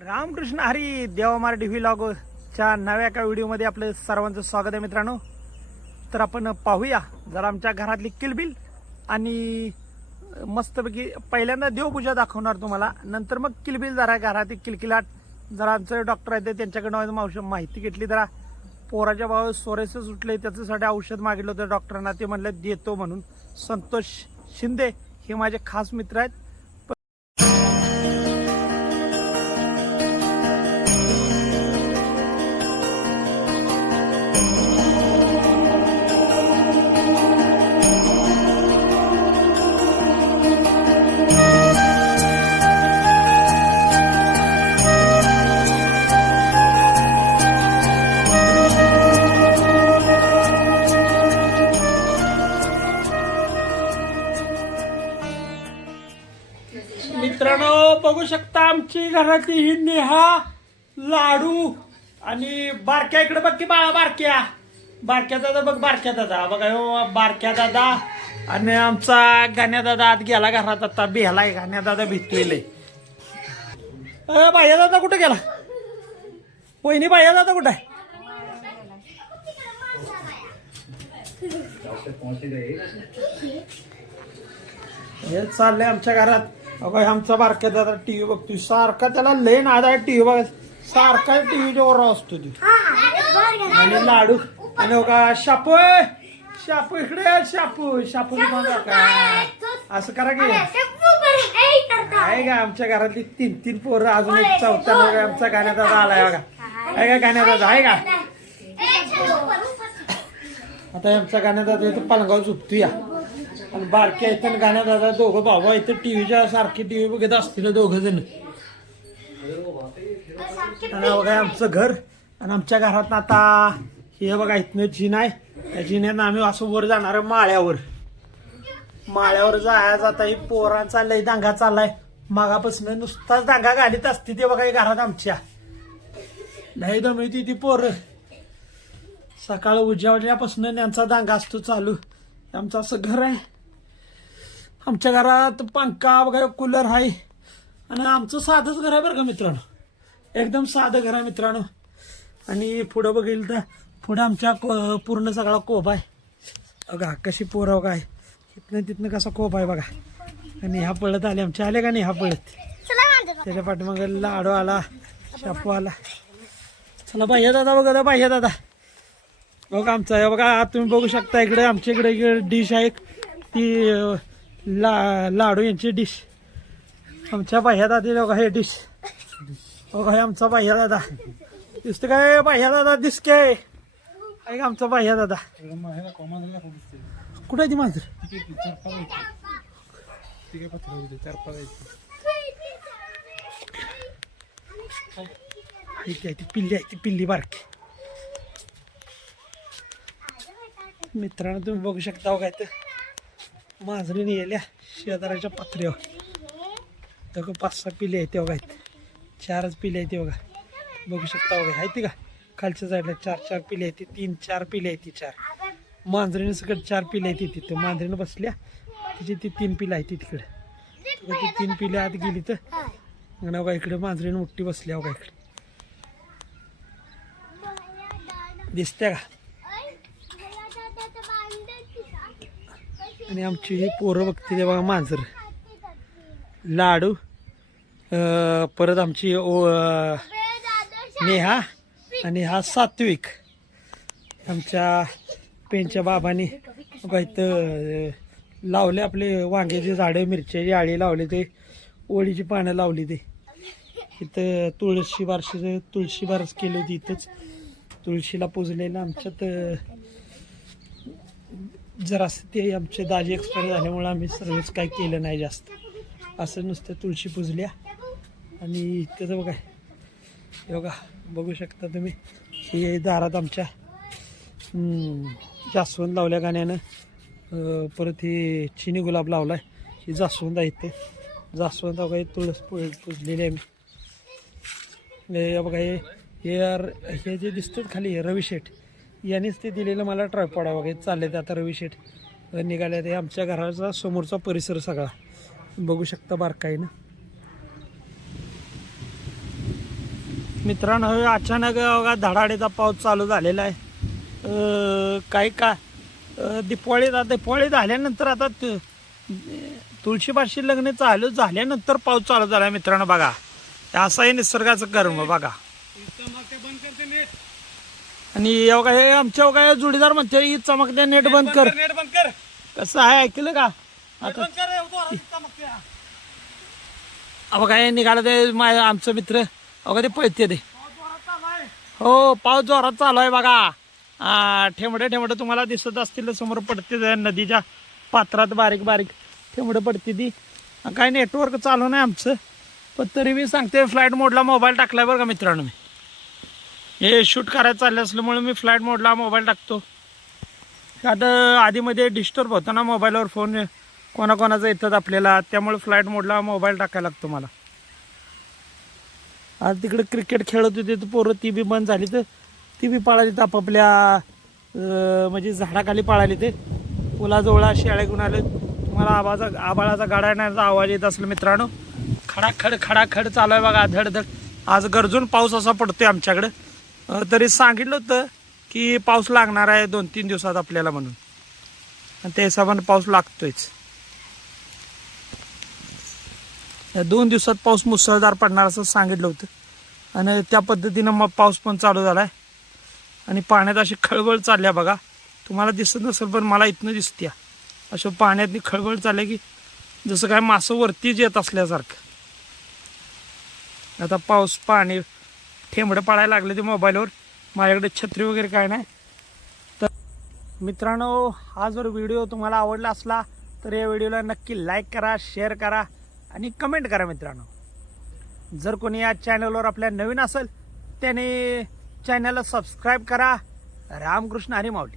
रामकृष्ण हरी देवा मराठी व्हिलॉगच्या नव्या एका व्हिडिओमध्ये आपलं सर्वांचं स्वागत आहे मित्रांनो. तर आपण पाहूया जरा आमच्या घरातली किलबिल आणि मस्तपैकी पहिल्यांदा देवपूजा दाखवणार तुम्हाला. नंतर मग किलबिल जरा घरातील किलकिलाट जरा आमचं डॉक्टर आहेत त्यांच्याकडनं औषध माहिती घेतली. जरा पोराच्या भाव सोरेस सुटले त्याच्यासाठी औषध मागितलं होतं डॉक्टरांना ते म्हणलं देतो म्हणून. संतोष शिंदे हे माझे खास मित्र आहेत. मित्रांनो बघू शकता आमची घरातली ही नेहा लाडू आणि बारक्या. इकडे बघ की बाळा बारक्या. बारक्या दादा बघ बारक्या दादा. बघा ह्यो बारक्या दादा आणि आमचा गाण्या दादा आत गेला घरात आता. बिहलाय गाण्या दादा भितोय लय. अ, बाह्या दादा कुठे गेला? वहिनी बाह्या दादा कुठे आहे? हे चाललंय आमच्या घरात. अगं आमचा बारक्या दादा टीव्ही बघतोय. सारखा त्याला लय नाद आहे टीव्ही बघ सारखा टीव्हीच्या वर असतो ती. आणि लाडू. आणि बघा शापू शापू इकडे शापू शापू का? असं करा की. आहे का आमच्या घरातली तीन तीन पोरं अजून एक चौथा बघा आमचा गाण्यात दादा आलाय बघा. आहे का गाण्यात दादा? आहे का? आता आमचा इथं पालगाव झुपतो या. आणि बारक्या इथं गाण्या दादा दोघं भाऊ इथं टीव्हीच्या सारखी टीव्ही बघत असतील दोघं जण आणि बघा आमचं घर आणि आमच्या घरात आता हे बघा इथनं जिन आहे. त्या जिन्यानं आम्ही असं वर जाणार आहे माळ्यावर. माळ्यावर जाया जाता ही पोरांचा लय दांगा चाललाय. मागापासून नुसताच दांगा घालीत असते ते बघा हे घरात आमच्या. लय दमिती ती पोरं. सकाळ उजावल्यापासून त्यांचा दांगा असतो चालू. आमचं असं घर आहे. आमच्या घरात पंखा वगैरे कूलर आहे. आणि आमचं साधंच घर आहे बरं का मित्रांनो. एकदम साधं घर आहे मित्रांनो. आणि पुढं बघील तर पुढं आमच्या को- पूर्ण सगळा कोप आहे. बघा कशी पोरं काय. इथनं तिथनं कसा कोप आहे बघा. आणि ह्या पळत आले आमच्या आले का नाही ह्या पळत? त्याच्या पाठीमाग लाडू आला शापू आला. चला बाह्या दादा बघा बाह्या दादा. बघा आमचा बघा तुम्ही बघू शकता इकडे आमच्या इकडे इकडे डिश आहे. ती ला लाडू यांची डिश. आमच्या बाह्या दादी बघा हे डिश. बघा हे आमचा बाह्या दादा. दिसतं काय बाह्या दादा दिसके आहे का आमचा बाह्या दादा. कुठे आहे ती मांजर? ती आहे ती पिल्ली आहे ती पिल्ली बारकी. मित्रांनो तुम्ही बघू शकता काय तर मांजरीने येल्या शेजाराच्या पात्र्यावर तर पाच सहा पिले आहेत तेव्हा आहेत चारच पिले आहेत तेव्हा बघा. बघू शकता वगैरे आहे ती का? खालच्या साईडला चार चार पिले आहेत तीन चार पिले आहेत ती चार. मांजरीने सगळं चार पिले आहेत तिथे. मांजरीनं बसल्या तिची ती तीन पिलं आहेत तिकडे. ती तीन पिले आत गेली तर आणि इकडे मांजरीने मोठी बसली बघा इकडे. दिसते का? आणि आमची ही पोरं बघते बघा मांजर. लाडू. परत आमची ओ नेहा आणि हा सात्विक. आमच्या पेनच्या बाबांनी बघा इथं लावले आपले वांग्याचे झाडं मिरच्याची आळी लावले ते ओळीची पानं लावली ते. इथं तुळशी बारशी तुळशी बारस केली होती इथंच. तुळशीला पुजलेलं आमच्यात जरासं ते आमचे दाजी एक्सपायर झाल्यामुळे आम्ही सर्वच काय केलं नाही जास्त. असं नुसतं तुळशी पुजल्या. आणि त्याचं बघा. योगा बघू शकता तुम्ही. हे दारात आमच्या जास्वंद लावल्या गाण्यानं. परत हे चिनी गुलाब लावला आहे ही जास्वंद आहे ते. जास्वंद बघा हे तुळस पु पुजलेली आहे मी बघा हे हे हे जे दिसतात खाली रवी शेठ. यांनीच ते दिलेलं मला ट्रायपॉड वगैरे चालले ते आता रवी निघाले ते आमच्या घराचा समोरचा परिसर सगळा. बघू शकता बारकाईनं. मित्रांनो अचानक बघा धडाडीचा पाऊस चालू झालेला आहे. काही का अं, दिपावळी झाल्यानंतर आता तु- तुळशीबाशी लग्न चालू झाल्यानंतर पाऊस चालू झाला मित्रांनो बघा. असाही असं आहे निसर्गाचं कर्म बघा. आणि बघा हे आमच्या हे जोडीदार म्हणते ही चमकते नेट बंद कर. नेट बंद कर. कसं आहे ऐकलं का? आता. अहो काय निघालं ते माझ्या आमचं मित्र. अगं ते पळते ते. हो पाऊस जोरात चालू आहे बघा. ठेमडे ठेमडे तुम्हाला दिसत असतील समोर पडते नदीच्या पात्रात बारीक बारीक. ठेमडे पडते ती. काय नेटवर्क चालू नाही आमचं. पण तरी मी सांगते फ्लाईट मोडला मोबाईल टाकलाय बरं का मित्रांनो मी. हे शूट करायचं चाललं असल्यामुळे मी फ्लाईट मोडला मोबाईल टाकतो. आता आधीमध्ये डिस्टर्ब होतं ना मोबाईलवर फोन कोणाकोणाचा येतात आपल्याला त्यामुळे फ्लाईट मोडला मोबाईल टाकायला लागतो मला. आज तिकडे क्रिकेट खेळत होते तर पोरं ती बी बंद झाली तर ती बी पाळाली तर आपापल्या म्हणजे झाडाखाली पाळाली ते. पुलाजवळ शेळ्या आले. तुम्हाला आवाजा आबाळाचा गाड्याचा आवाज येत असला मित्रांनो. खडाखड खडाखड चालू आहे बघा धडधड. आज गरजून पाऊस असा पडतोय आमच्याकडं. तरी सांगितलं होतं की पाऊस लागणार आहे दोन तीन दिवसात आपल्याला म्हणून. आणि त्या हिशोबाने पाऊस लागतोयच. दोन दिवसात पाऊस मुसळधार पडणार असं सांगितलं होतं. आणि त्या पद्धतीनं मग पाऊस पण चालू झाला आहे आणि पाण्यात अशी खळबळ चालल्या बघा. तुम्हाला दिसत नसेल पण मला इथनं दिसत्या. अशा पाण्यातनी खळबळ चालल्या की जसं काय मासं वरतीच येत असल्यासारखं. आता पाऊस पाणी ठेंबडं पाळायला लागले ते मोबाईलवर. माझ्याकडे छत्री वगैरे काय नाही. तर मित्रांनो हा जर व्हिडिओ तुम्हाला आवडला असला तर या व्हिडिओला नक्की लाईक करा शेअर करा आणि कमेंट करा मित्रांनो. जर कोणी या चॅनलवर आपल्या नवीन असेल त्याने चॅनलला सबस्क्राईब करा. रामकृष्ण हरी माऊली.